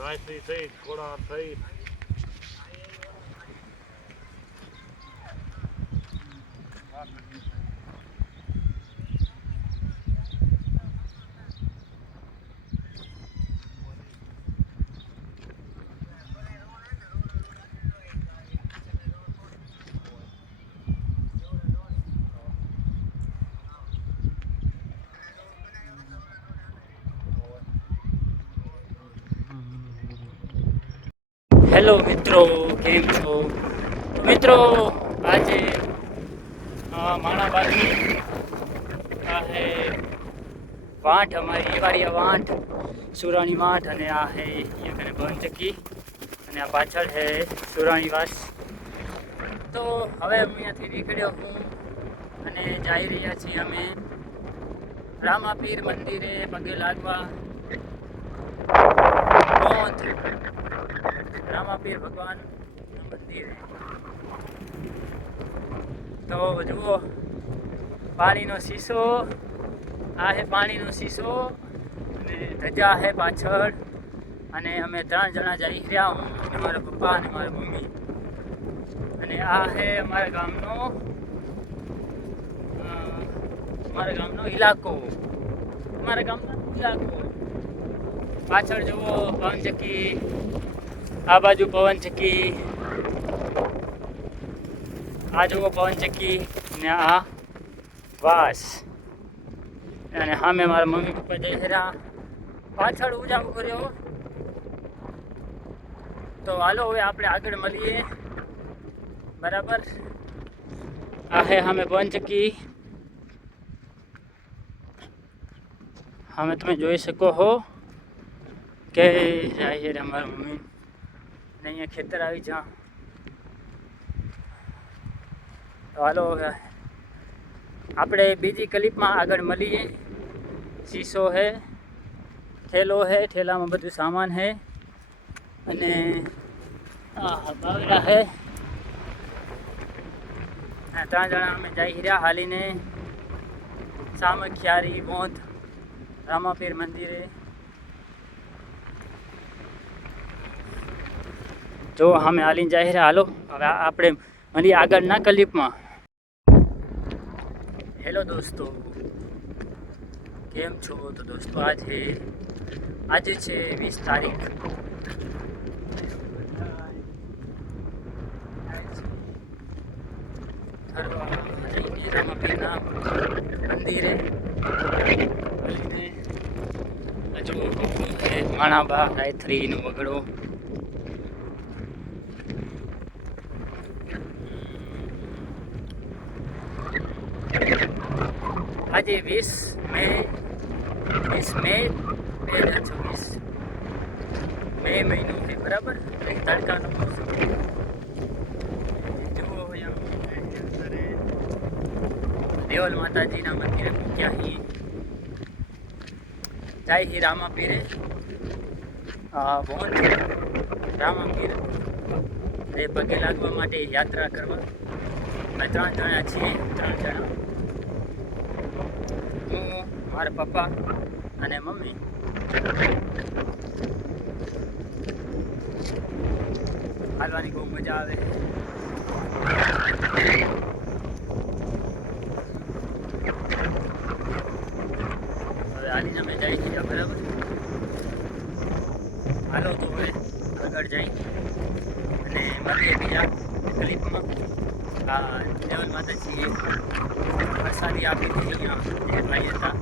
રાયથી થઈ કોડા થઈ હેલો મિત્રો, કેમ છો? મિત્રો આજે માણા બાજુ આ હે વાંઠ, અમારી એવાડિયા વાંઠ, સુરાણી વાંઠ, અને આ હે અહીંયા કને બંચકી, અને આ પાછળ હે સુરાણીવાસ. તો હવે હું અહીંયાથી નીકળ્યો હું અને જઈ રહ્યા છીએ અમે રામાપીર મંદિરે પગે લાગવા. રામાપીર ભગવાન મંદિર. તો જુઓ પાણીનો શીશો, આ હે પાણીનો શીશો, અને ધજા હે પાછળ, અને અમે 3 જણા જઈ રહ્યા, હું અને મારા પપ્પા અને મારા મમ્મી. અને આ હે અમારા ગામનો ઇલાકો. પાછળ જુઓ પવનચક્કી, આ બાજુ પવનચક્કી, આ જુઓ પવનચક્કી, ને આ વાસ. અને સામે મારા મમ્મી પપ્પા જઈ રહ્યા, પાછળ ઉજાગરો કર્યો. તો હાલો હવે આપણે આગળ મળીએ. બરાબર, આ હે સામે પવનચક્કી, સામે તમે જોઈ શકો છો કે જાય છે અમારા મમ્મી. ને અહીંયા ખેતર આવી જા. તો હાલો આપણે બીજી ક્લિપમાં આગળ મળીએ. શીશો હે, થેલો હે, થેલામાં બધું સામાન હે, અને આ બાવડા હે. 3 જણા અમે જઈ રહ્યા હાલીને સામખિયારી મોત રામાપીર મંદિરે. જો અમે હાલીને જઈ રહ્યા. હાલો હવે આપણે મળીએ આગળના ક્લિપમાં. હેલો દોસ્તો, કેમ છો? તો દોસ્તો આજે છે 20 તારીખ. રામાપીરના મંદિરે હજુ માણાબા ગાયત્રીનો વગડો. આજે 20 મે 2024 મે મહિનો છે. બરાબર, તડકાનો મોસમ. જુઓ દેવલ માતાજીના મંદિરે મૂક્યા હી. જાય હી રામાપીરે. રામાપીર એ પગે લાગવા માટે યાત્રા કરવા. 3 જણા છીએ. 3 જણા, હું, મારા પપ્પા અને મમ્મી. હાલવાની બહુ મજા આવે. હવે હાલીને અમે જઈ છીએ, બરાબર. હાલો તો હવે આગળ જઈ અને મળીએ બીજા ક્લિપમાં. આ લેવલ માતાજીએ પ્રસાદી આપી હતી અહીંયા જે ભાઈ હતા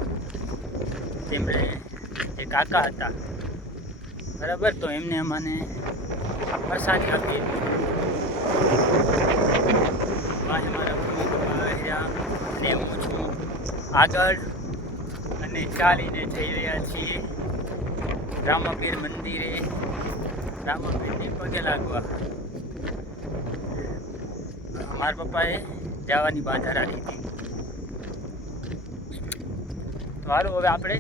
તેમણે, જે કાકા હતા, બરાબર. તો એમને અમને પ્રસાદી આપી વાહે મારા રહ્યા અને હું છું આગળ અને ચાલીને જઈ રહ્યા છીએ રામાપીર મંદિરે, રામાપીરની પગે લાગવા. મારા પપ્પાએ જવાની બાધા રાખી હતી. તો સારું, હવે આપણે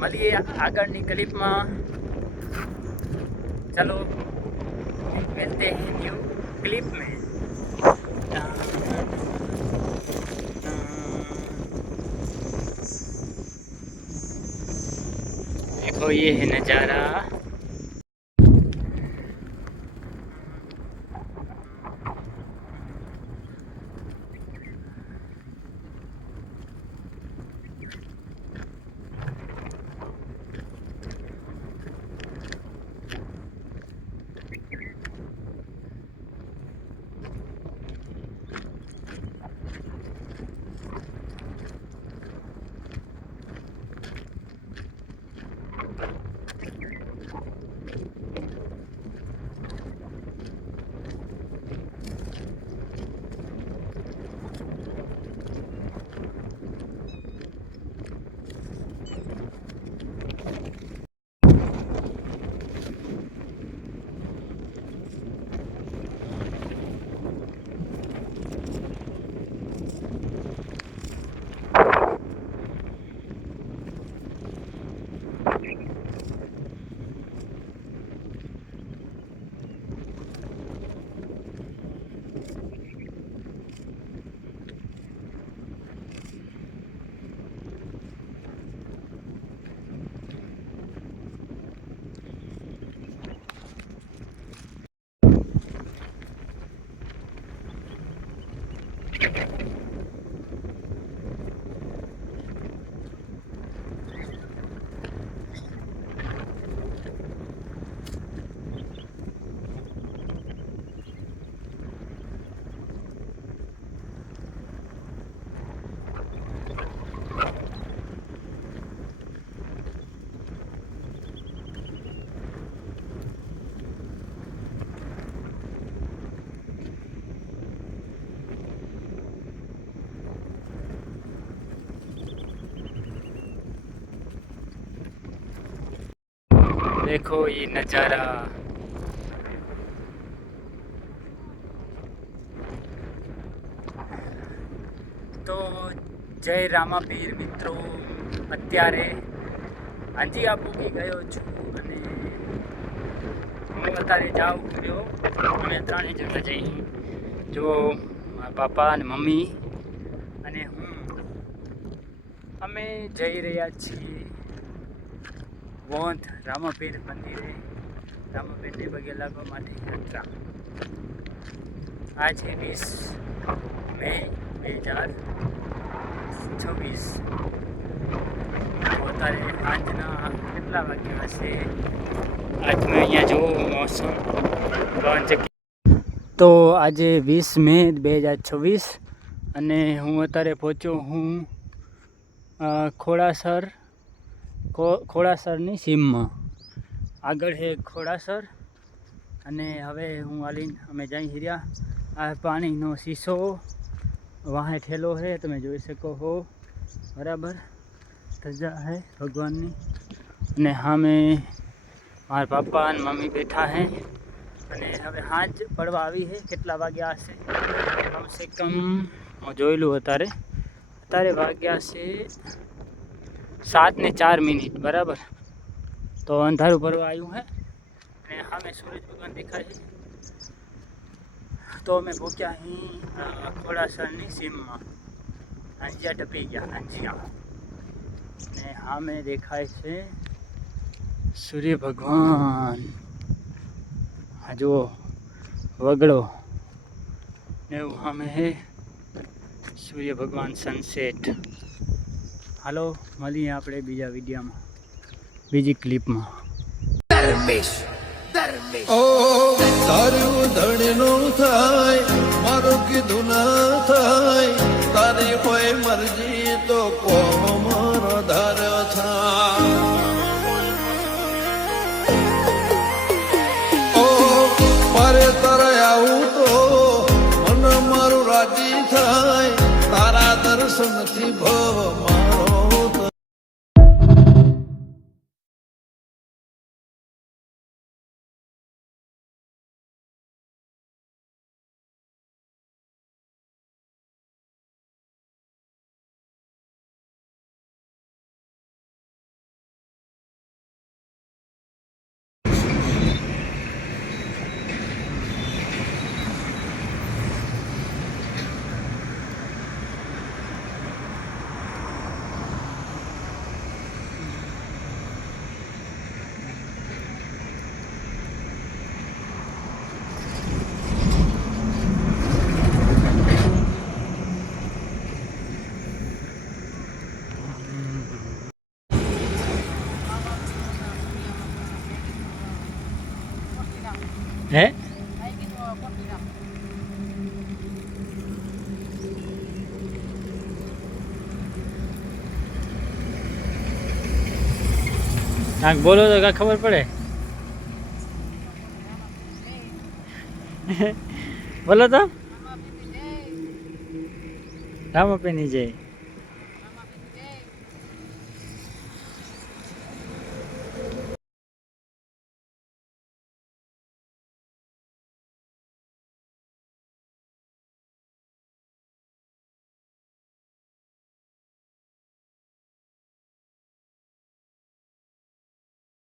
મળીએ આગળની ક્લિપમાં. चलो मिलते हैं न्यू क्लिप में. देखो ये है नज़ारा. देखो ये नज़ारा. તો જય રામાપીર મિત્રો. અત્યારે હાજી આપુકી ગયો છું અને હું અત્યારે જાઉં કર્યો. અમે ત્રણેય જણા જઈ, જો મારા પાપા અને મમ્મી અને હું, અમે જઈ રહ્યા છીએ વોંધ રામાપીર મંદિરે, રામાપીરને પગે લાગવા માટે યાત્રા. આજે 20 મે 2026. અત્યારે આજના કેટલા વાગ્યા હશે? આજ મેં અહીંયા જો મોસમ તો આજે 20 મે 2026 અને હું અત્યારે પહોંચ્યો હું ખોડાસરની સીમમાં. આગળ છે ખોડાસર અને હવે હું હાલીને અમે જઈ રહ્યા. આ પાણીનો શીશો વાહે ઠેલો છે, તમે જોઈ શકો છો, બરાબર. ધજા છે ભગવાનની અને સામે મારા પપ્પા અને મમ્મી બેઠા છે અને હવે સાંજ પડવા આવી છે. કેટલા વાગ્યા હશે? કમસે કમ હું જોયેલું અત્યારે વાગ્યા છે 7:04, બરાબર. તો અંધારું ભરવા આવ્યું છે અને સામે સૂરજ ભગવાન દેખાય છે. તો અમે પહોંચ્યા અહીં ખોડાસરની સીમમાં. અંજિયા ટપી ગયા, અંજિયા. ને સામે દેખાય છે સૂર્ય ભગવાન. આ જુઓ વગડો ને સામે હે સૂર્ય ભગવાન સનસેટ. હાલો મળીએ આપણે બીજા વિડીયોમાં, બીજી ક્લિપમાં. ઓ તારું ધણીનું થાય મારું કીધું ના થાય, તારી કોઈ મરજી તો કોમ મારો ધાર થાય. ઓ મારે તારે આવું તો મન મારું રાજી થાય, તારા દર્શનથી ભવ મારો હે કાંઈક બોલો તો કાંઈ ખબર પડે. બોલો તો રામાપીની જય.